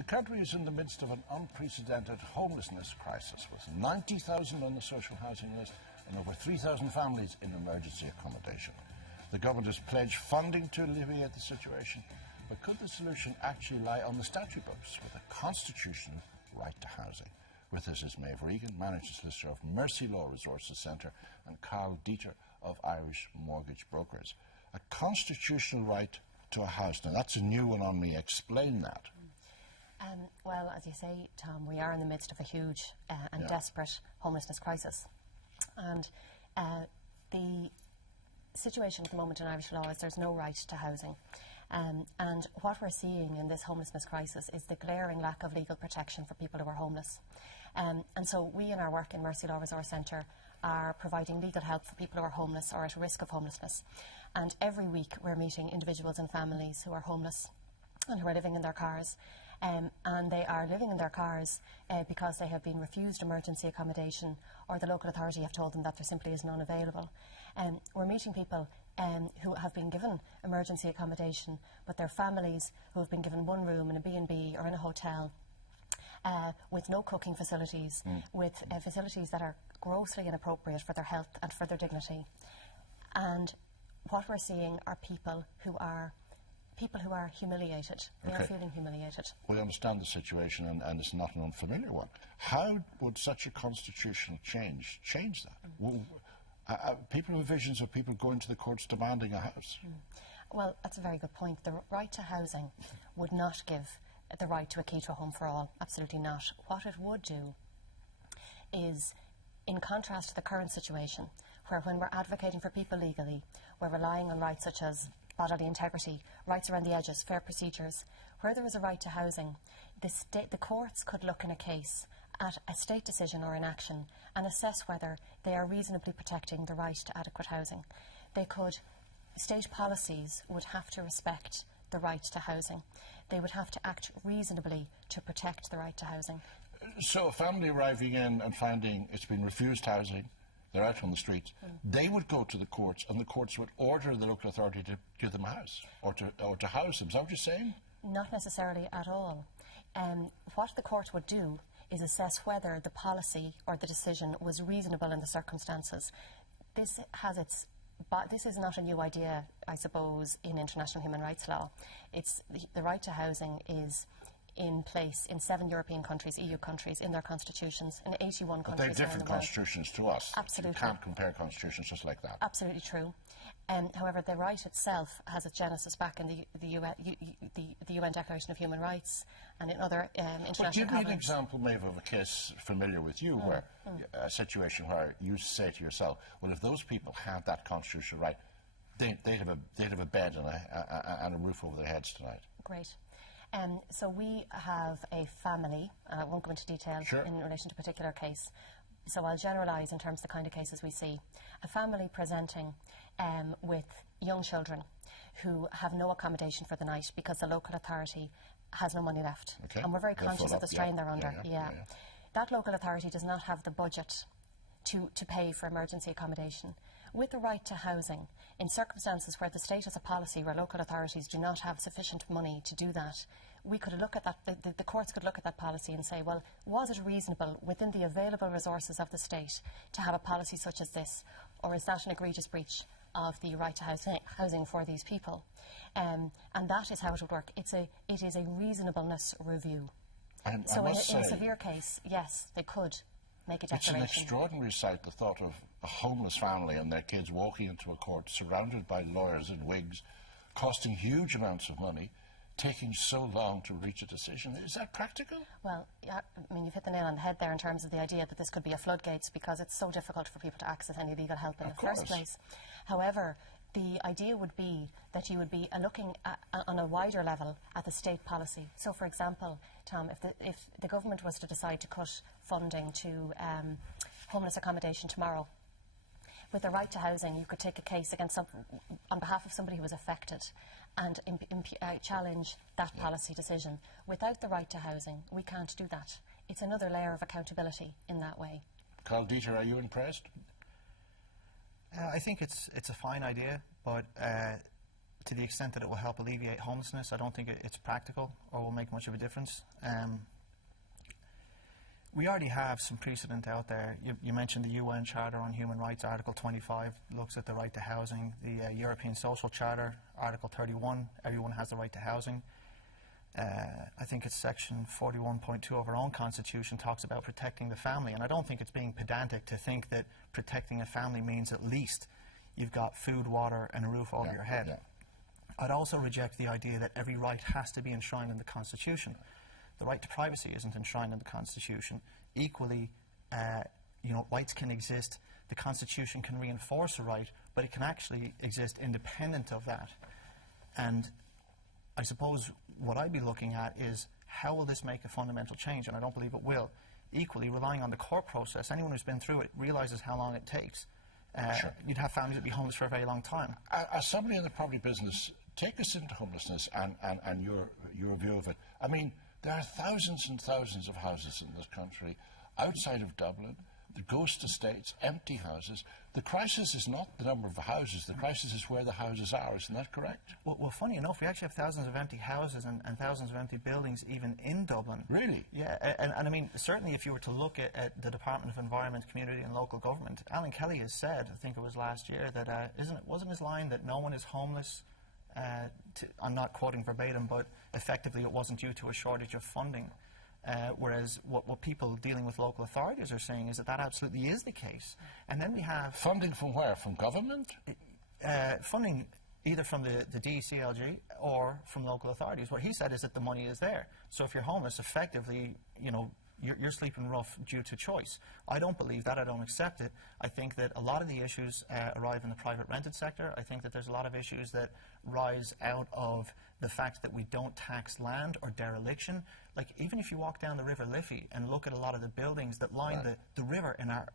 The country is in the midst of an unprecedented homelessness crisis, with 90,000 on the social housing list and over 3,000 families in emergency accommodation. The government has pledged funding to alleviate the situation, but could the solution actually lie on the statute books with a constitutional right to housing? With us is Maeve Regan, Manager Solicitor of Mercy Law Resources Centre, and Karl Deeter of Irish Mortgage Brokers. A constitutional right to a house. Now, that's a new one on me. Explain that. Well, as you say, Tom, we are in the midst of a huge and desperate homelessness crisis. And the situation at the moment in Irish law is there's no right to housing. And what we're seeing in this homelessness crisis is the glaring lack of legal protection for people who are homeless. And so we, in our work in Mercy Law Resource Centre, are providing legal help for people who are homeless or at risk of homelessness. And every week we're meeting individuals and families who are homeless and who are living in their cars. And they are living in their cars because they have been refused emergency accommodation, or the local authority have told them that there simply is none available. We're meeting people who have been given emergency accommodation, but their families who have been given one room in a B&B or in a hotel with no cooking facilities, with facilities that are grossly inappropriate for their health and for their dignity. And what we're seeing are people who are humiliated. They are feeling humiliated. We understand the situation, and it's not an unfamiliar one. How would such a constitutional change that? People have visions of people going to the courts demanding a house. Well, that's a very good point. The right to housing would not give the right to a key to a home for all. Absolutely not. What it would do is, in contrast to the current situation, where when we're advocating for people legally, we're relying on rights such as bodily integrity, rights around the edges, fair procedures. Where there is a right to housing, the courts could look in a case at a state decision or inaction and assess whether they are reasonably protecting the right to adequate housing. State policies would have to respect the right to housing. They would have to act reasonably to protect the right to housing. So a family arriving in and finding it's been refused housing, they're out on the streets, they would go to the courts, and the courts would order the local authority to give them a house or to house them. Is that what you're saying? Not necessarily at all. What the court would do is assess whether the policy or the decision was reasonable in the circumstances. This is not a new idea, I suppose, in international human rights law. The right to housing is in place in 7 European countries, EU countries, in their constitutions, in 81 countries. But they're different constitutions to us. Absolutely. You can't compare constitutions just like that. Absolutely true. However, the right itself has its genesis back in the UN Declaration of Human Rights and in other international But give me an covenants. example, Maeve, of a case familiar with you, where a situation where you say to yourself, well, if those people had that constitutional right, they'd have a bed and a roof over their heads tonight. Great. So we have a family, I won't go into detail in relation to a particular case, so I'll generalise in terms of the kind of cases we see. A family presenting with young children who have no accommodation for the night because the local authority has no money left. And we're very conscious of the strain they're under. That local authority does not have the budget to pay for emergency accommodation. With the right to housing, in circumstances where the state has a policy where local authorities do not have sufficient money to do that, we could look at that, the courts could look at that policy and say, well, was it reasonable within the available resources of the state to have a policy such as this, or is that an egregious breach of the right to housing for these people? And that is how it would work. It is a reasonableness review. And so in a severe case, yes, they could make a declaration. It's an extraordinary sight, the thought of a homeless family and their kids walking into a court surrounded by lawyers in wigs, costing huge amounts of money, taking so long to reach a decision. Is that practical? Well, yeah, I mean, you've hit the nail on the head there in terms of the idea that this could be a floodgates because it's so difficult for people to access any legal help in the first place. However, the idea would be that you would be looking on a wider level at the state policy. So, for example, Tom, if the government was to decide to cut funding to homeless accommodation tomorrow, with the right to housing, you could take a case against on behalf of somebody who was affected and challenge that policy decision. Without the right to housing, we can't do that. It's another layer of accountability in that way. Karl Deeter, are you impressed? I think it's a fine idea, but to the extent that it will help alleviate homelessness, I don't think it's practical or will make much of a difference. We already have some precedent out there. You mentioned the UN Charter on Human Rights, Article 25 looks at the right to housing. The European Social Charter, Article 31, everyone has the right to housing. I think it's section 41.2 of our own constitution talks about protecting the family, and I don't think it's being pedantic to think that protecting a family means at least you've got food, water and a roof over your head. I'd also reject the idea that every right has to be enshrined in the Constitution. The right to privacy isn't enshrined in the Constitution. Equally, rights can exist. The Constitution can reinforce a right, but it can actually exist independent of that. And I suppose what I'd be looking at is how will this make a fundamental change, and I don't believe it will. Equally, relying on the court process, anyone who's been through it realises how long it takes. Sure. You'd have families that be homeless for a very long time. As somebody in the property business, take us into homelessness and your view of it. I mean, there are thousands and thousands of houses in this country outside of Dublin, the ghost estates, empty houses. The crisis is not the number of houses, the crisis is where the houses are, isn't that correct? Well, funny enough, we actually have thousands of empty houses and thousands of empty buildings even in Dublin. Really? Yeah, and I mean, certainly if you were to look at the Department of Environment, Community and Local Government, Alan Kelly has said, I think it was last year, that wasn't his line that no one is homeless, I'm not quoting verbatim, but effectively it wasn't due to a shortage of funding. Whereas what people dealing with local authorities are saying is that absolutely is the case. And then we have... Funding from where? From government? Funding either from the DECLG or from local authorities. What he said is that the money is there. So if you're homeless, effectively, you're sleeping rough due to choice. I don't believe that. I don't accept it. I think that a lot of the issues arrive in the private rented sector. I think that there's a lot of issues that rise out of the fact that we don't tax land or dereliction. Like, even if you walk down the River Liffey and look at a lot of the buildings that line the river in our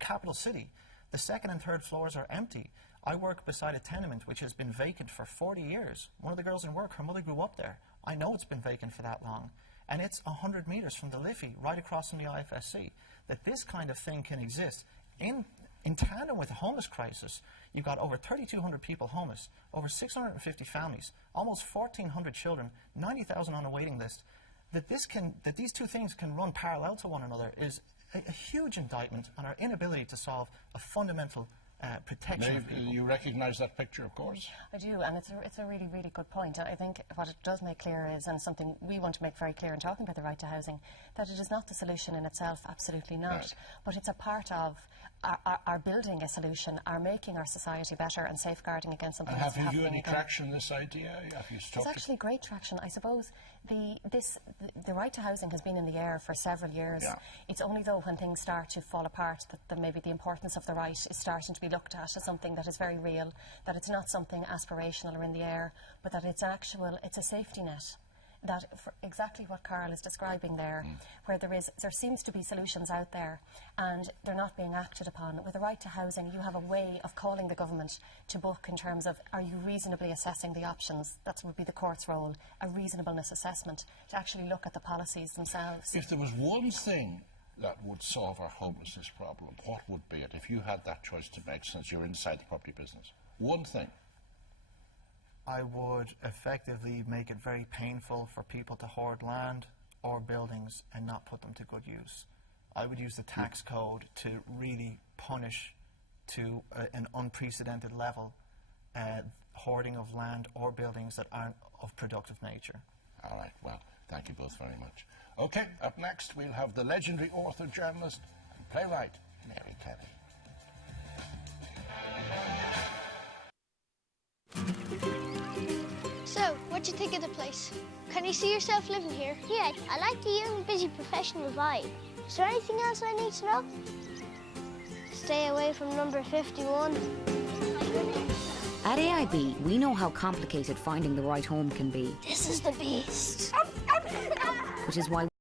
capital city, the second and third floors are empty. I work beside a tenement which has been vacant for 40 years. One of the girls in work, her mother grew up there. I know it's been vacant for that long. And it's 100 metres from the Liffey, right across from the IFSC. That this kind of thing can exist. In tandem with the homeless crisis, you've got over 3,200 people homeless, over 650 families, almost 1,400 children, 90,000 on a waiting list. That these two things can run parallel to one another is a huge indictment on our inability to solve a fundamental protection of people. You recognise that picture, of course? I do, and it's a really, really good point. I think what it does make clear is, and something we want to make very clear in talking about the right to housing, that it is not the solution in itself, absolutely not. Right. But it's a part of our building a solution, our making our society better and safeguarding against something that's happening. Have you any traction in this idea? It's actually great traction. I suppose the right to housing has been in the air for several years. Yeah. It's only though when things start to fall apart that maybe the importance of the right is starting to be looked at as something that is very real, that it's not something aspirational or in the air, but that it's a safety net. That for exactly what Karl is describing there, where there seems to be solutions out there and they're not being acted upon. With the right to housing, you have a way of calling the government to book in terms of, are you reasonably assessing the options? That would be the court's role, a reasonableness assessment, to actually look at the policies themselves. If there was one thing that would solve our homelessness problem, what would be it? If you had that choice to make, since you're inside the property business, one thing. I would effectively make it very painful for people to hoard land or buildings and not put them to good use. I would use the tax code to really punish to an unprecedented level hoarding of land or buildings that aren't of productive nature. All right, well, thank you both very much. Okay, up next we'll have the legendary author, journalist and playwright, Maeve Regan. So, what do you think of the place? Can you see yourself living here? Yeah, I like the young, busy professional vibe. Is there anything else I need to know? Stay away from number 51. At AIB, we know how complicated finding the right home can be. This is the beast. Which is why